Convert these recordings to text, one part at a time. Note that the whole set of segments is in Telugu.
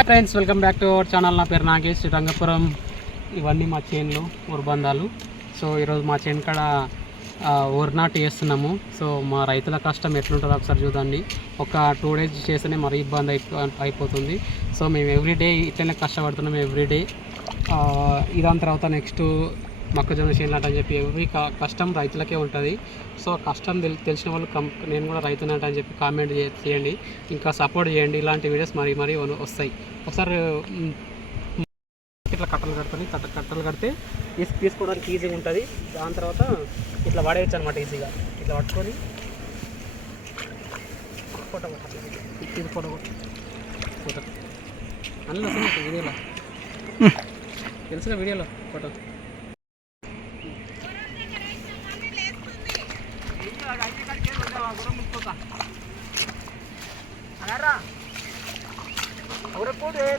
Hi friends welcome back to our channel నా పేరు నాగేష్ రంగపురం. ఇవన్నీ మా చైన్లు ఊరుబంధాలు. సో ఈరోజు మా చైన్ కాడ ఆ, ఊరు చేస్తున్నాము. సో మా రైతుల కష్టం ఎట్లుంటుందో ఒకసారి చూడండి. ఒక టూ డేస్ చేస్తేనే మరీ ఇబ్బంది అయిపో అయిపోతుంది. సో మేము ఎవ్రీడే ఇట్లనే కష్టపడుతున్నాం ఎవ్రీడే ఇదాని తర్వాత నెక్స్ట్ మొక్కజొన్న చేనులు అని చెప్పి ఎవ్రీ కష్టం రైతులకే ఉంటుంది. సో కష్టం తెలి తెలిసిన వాళ్ళు కం నేను కూడా రైతునట అని చెప్పి కామెంట్ చేయండి. ఇంకా సపోర్ట్ చేయండి. ఇలాంటి వీడియోస్ మరీ మరీ వస్తాయి. ఒకసారి ఇట్లా కట్టలు కడుతుంది కట్ట కట్టలు కడితే తీసు తీసుకోవడానికి ఈజీగా ఉంటుంది. దాని తర్వాత ఇట్లా పడేయచ్చు అనమాట ఈజీగా. ఇట్లా పట్టుకొని ఫోటో. ఇది ఫోటో. ఫోటో. వస్తుంది మీకు వీడియోలో. తెలుసుగా వీడియోలో ఫోటో. Agarra. Ahora puede,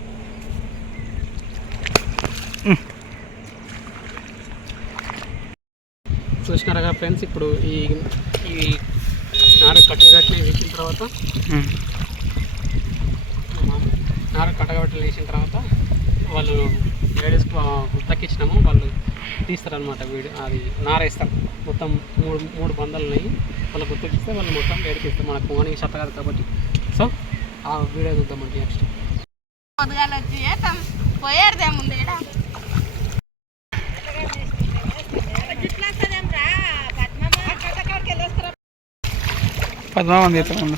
చూసినారా కదా ఫ్రెండ్స్ ఇప్పుడు ఈ ఈ నార కట్టలు కట్టిన వేసిన తర్వాత నార కట్టగబట్టలు వేసిన తర్వాత వాళ్ళు లేడీస్ ఉత్తకిచ్చినాము వాళ్ళు తీస్తారనమాట వీడియో అది నార వేస్తారు మొత్తం మూడు మూడు బందలు ఉన్నాయి. వాళ్ళు గుర్తుకిస్తే వాళ్ళు మొత్తం వేడికిస్తారు మనకు మార్నింగ్ షర్ట్ కాదు కాబట్టి. సో ఆ వీడియో చూద్దామండి నెక్స్ట్ పొద్దుగాల వచ్చి చేద్దాం పోయేదే ముందు ಅದು ಒಂದು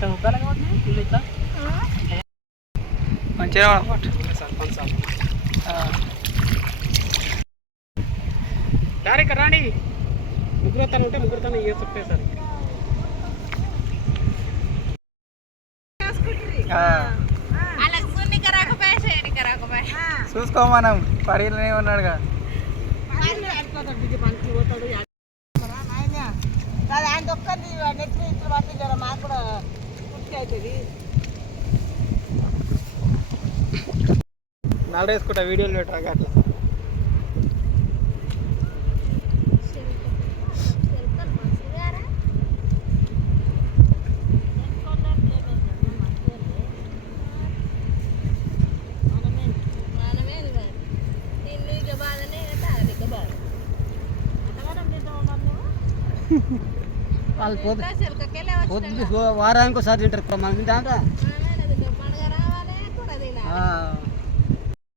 ఇట్లా వద్దాలి కాబట్టి ఇల్లు ఇట్లా మంచిగా వాడమాట సర్పంచ్ సార్. దారిక రాణి ముగ్గురు తను ఉంటే ముగ్గురు తను ఇయ్య చెప్తే సార్ చూసుకో మనం పడిలోనే ఉన్నాడుగా. ఆయన ఒక్కరిని నెత్తి ఇట్లా పట్టి జర మాకు కూడా నడేసుకుంటా వీడియోలు పెట్టరా అట్లా? వాళ్ళు పొద్దు పొద్దు వారానికి ఒకసారి తింటారు మన తింటా